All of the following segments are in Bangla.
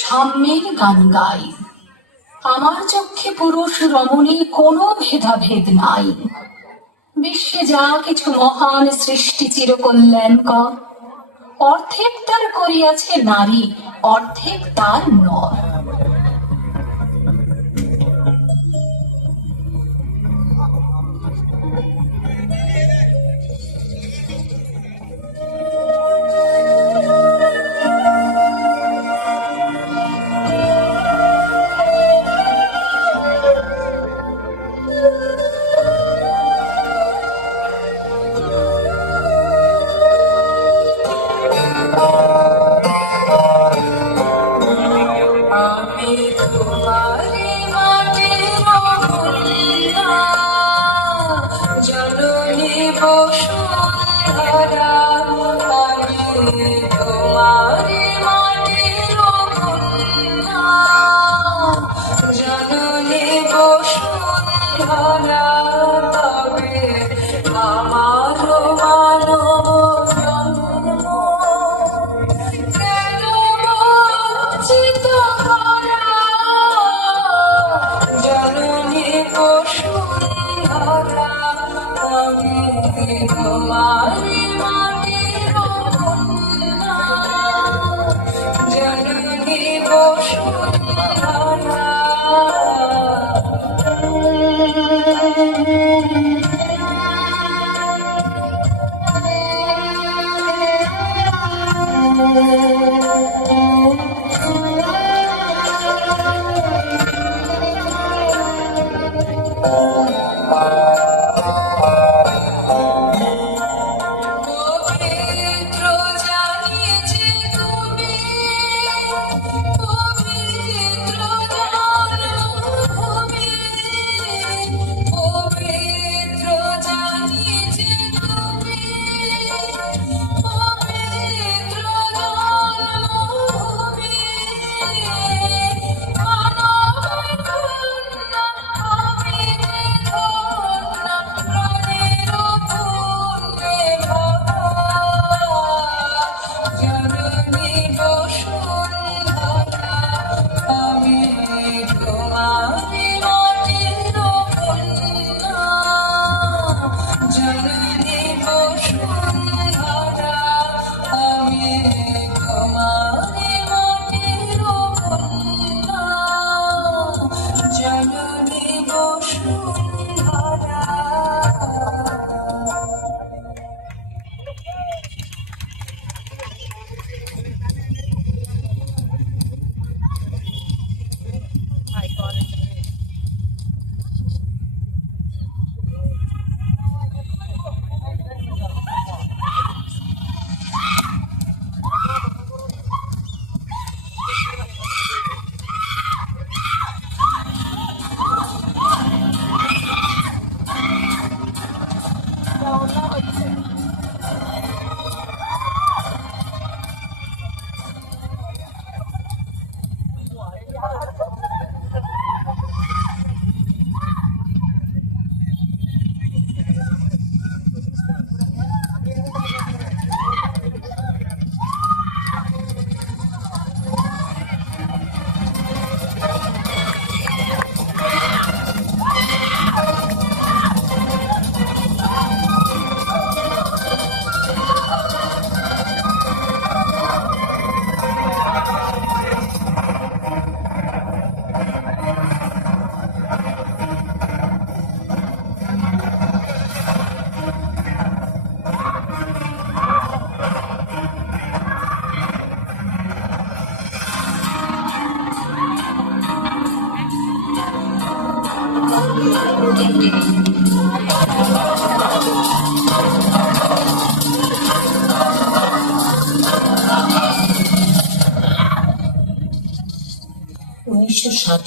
সাম্যের গান গাই। আমার চক্ষে পুরুষ রমণীর কোনো ভেদাভেদ নাই। বিশ্বে যা কিছু মহান সৃষ্টি চিরকল্যাণকর, অর্ধেক তার করিয়াছে নারী, অর্ধেক তার নর।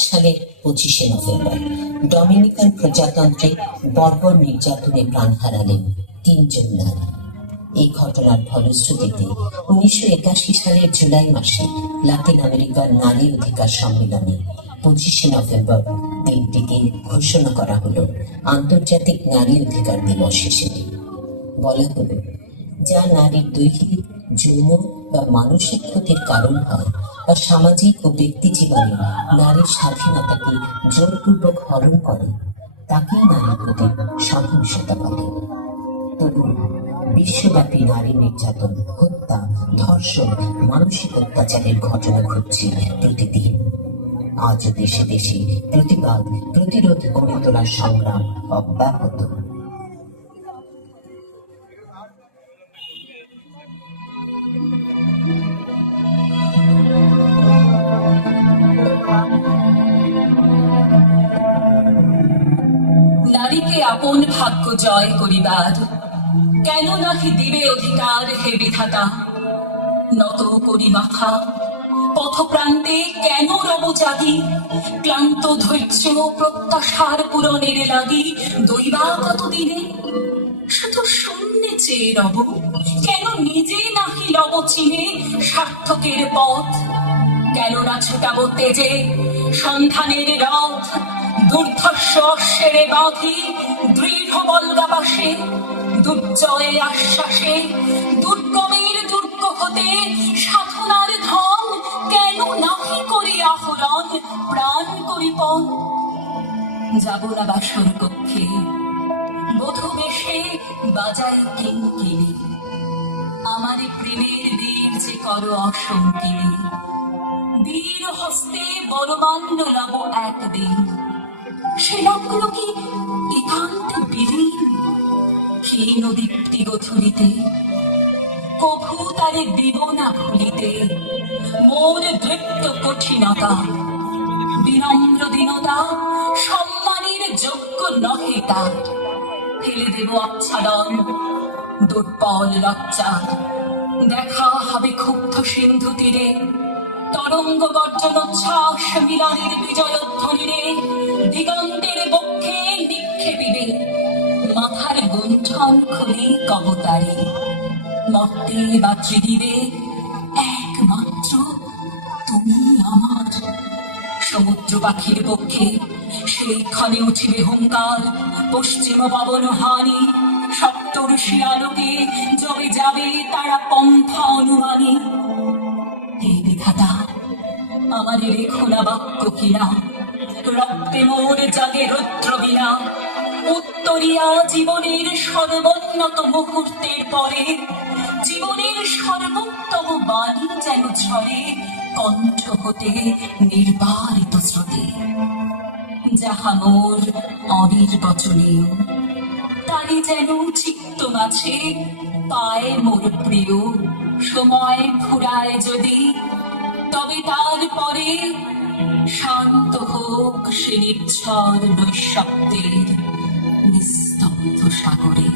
সালের 25শে নভেম্বর ডমিনিকান প্রজাতন্ত্রে বর্বর নির্যাতনে প্রাণ হারালেন 3 জন নারী। এই ঘটনার ফলশ্রুতিতে 1981 সালের জুলাই মাসে লাতিন আমেরিকার নারী অধিকার সম্মেলনে 25শে নভেম্বর দিনটিকে ঘোষণা করা হলো আন্তর্জাতিক নারী অধিকার দিবস হিসেবে। বলা হলো, যা নারীর দৈহিক, যৌন ও বা মানসিক ক্ষতির কারণ হয়, বা সামাজিক ও ব্যক্তি জীবনে নারীর স্বাধীনতাকে জোরপূর্বক হরণ করে, তাকেই নারীর প্রতি সহিংসতা বলে। তবু বিশ্বব্যাপী নারী নির্যাতন, হত্যা, ধর্ষণ, মানসিক অত্যাচারের ঘটনা ঘটছে প্রতিদিন। আজও দেশে দেশে প্রতিবাদ, প্রতিরোধ গড়ে তোলার সংগ্রাম অব্যাহত। নারীকে আপন ভাগ্য জয় করিবার কেন নাহি দিবে অধিকার হে বিধাতা। নত করি মাথা পথপ্রান্তে কেন রব জাগি, ক্লান্ত ধৈর্য প্রত্যাশার পূরণের লাগি দৈবা কতদিনে। শুধু শূন্যে চেয়ে রব, কেন নিজে নাহি লব চিনে সার্থকের পথ। কেন না ছুটাব তেজে সন্ধানের রথ, দুর্ধর্ষ অশ্বের বাঁধি দৃঢ় বলগা পাশে। দুর্জয় আশ্বাসে দুর্গমের দুর্গ হতে সাধনার ধন, কেন নাহি করি আহরণ প্রাণ করি পণ। যাব না বাসর কক্ষে বধূ বেশে বাজাই কিঙ্কিণী, আমার প্রেমের বীর যে কর অসঙ্কিনী। বীর হস্তে বলমান্য লব একদিন, সে লগ্ন কি একান্ত বিলীন। ক্ষীণ দীপ্তি গথুলিতে কভু তারে দিব না ভুলিতে, মোর দৃপ্ত কঠিনতা বিনম্র দীনতা সম্মানের যোগ্য নহে তার। ফেলে দেব আচ্ছাদন দুর্বল লজ্জার, দেখা হবে ক্ষুব্ধ সিন্ধু তীরে। তরঙ্গ গর্জনোচ্ছ্বাস মিলনের বিজয়ধ্বনিরে দিগন্তের বক্ষে নিক্ষেপিবে মাথার গুণ্ঠন খুলে কবতারে। মর্তে বাত্রি দিবে একমাত্র তুমি আমার। সমুদ্র পাখির পক্ষে সেই ক্ষণে উঠিবে হুঙ্কার, পশ্চিম পাবন হানি সপ্তর্ষি আলোকে জমে যাবে তারা পন্থা অনুমানে। হে বিধাতা, আমারে রেখো না বাক্য কিনা, রক্তে মোর জাগে রুদ্র বিনা। উত্তরিয়া জীবনের সর্বোন্নত মুহূর্তের পরে, জীবনের সর্বোত্তম বাণী যেন ঝরে কণ্ঠ হতে নির্বারিত স্রোতে। যাহা মোর অনির্বচনীয়, তারি যেন চিত্ত মাঝে পায় মোর প্রিয়। সময় ফুরায় যদি, তবে তারপরে শান্ত হোক সে নির্ঝর নৈঃশব্দের নিস্তব্ধ সাগরে।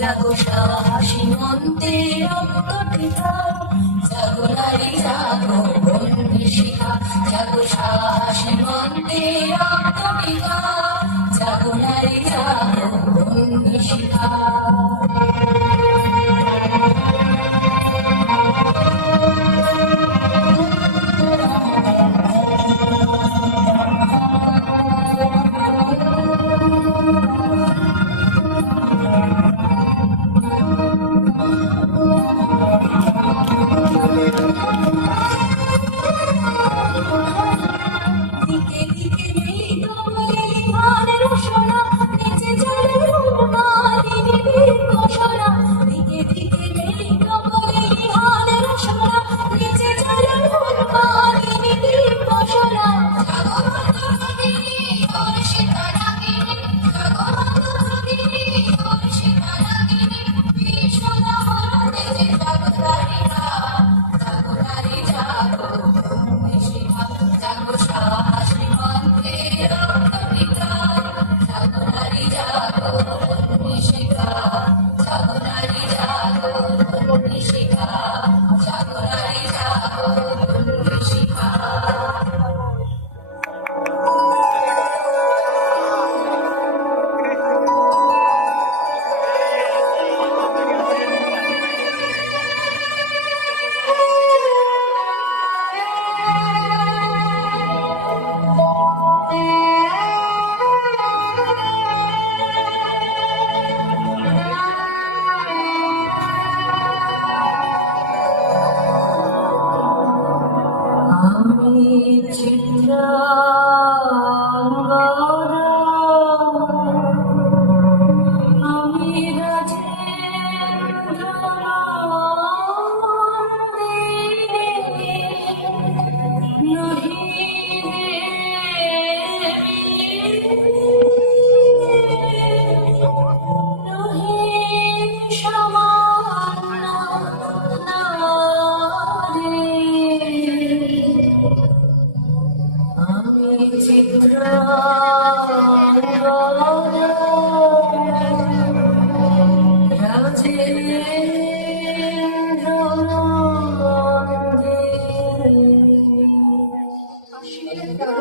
জাগো সাহসী মন্ত্রে রক্ত টিকা, জাগো নারী জাগো বন্দি শিখা। জাগো সাহসী মন্ত্রে রক্ত টিকা, জাগো নারী জাগো বন্দি শিখা। দিকে দিকে নেই দোলের ঘোষণা, নিচে জলের হুঙ্কার,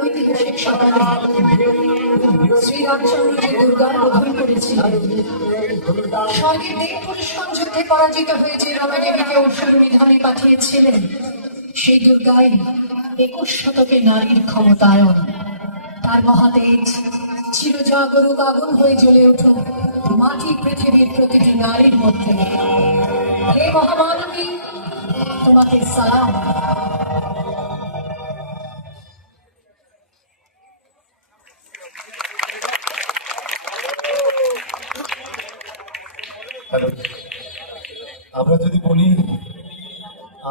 ঐতিহাসিক সকালে শ্রীরামচন্দ্র যে দুর্গার বোধন করেছিলেন, স্বর্গের দেব পুরুষগণ যুদ্ধে পরাজিত হয়েছে রমাদেবীকে অসুর নিধনে পাঠিয়েছিলেন। সেই দুর্গাই 21 শতকে নারীর ক্ষমতায়ন। তার মহাতেজ চিরজাগরুক আগুন হয়ে জ্বলে উঠুক মাটি পৃথিবীর প্রতিটি নারীর মধ্যে। হে মহামানবী, তোমাকে সালাম। হ্যালো, আমরা যদি বলি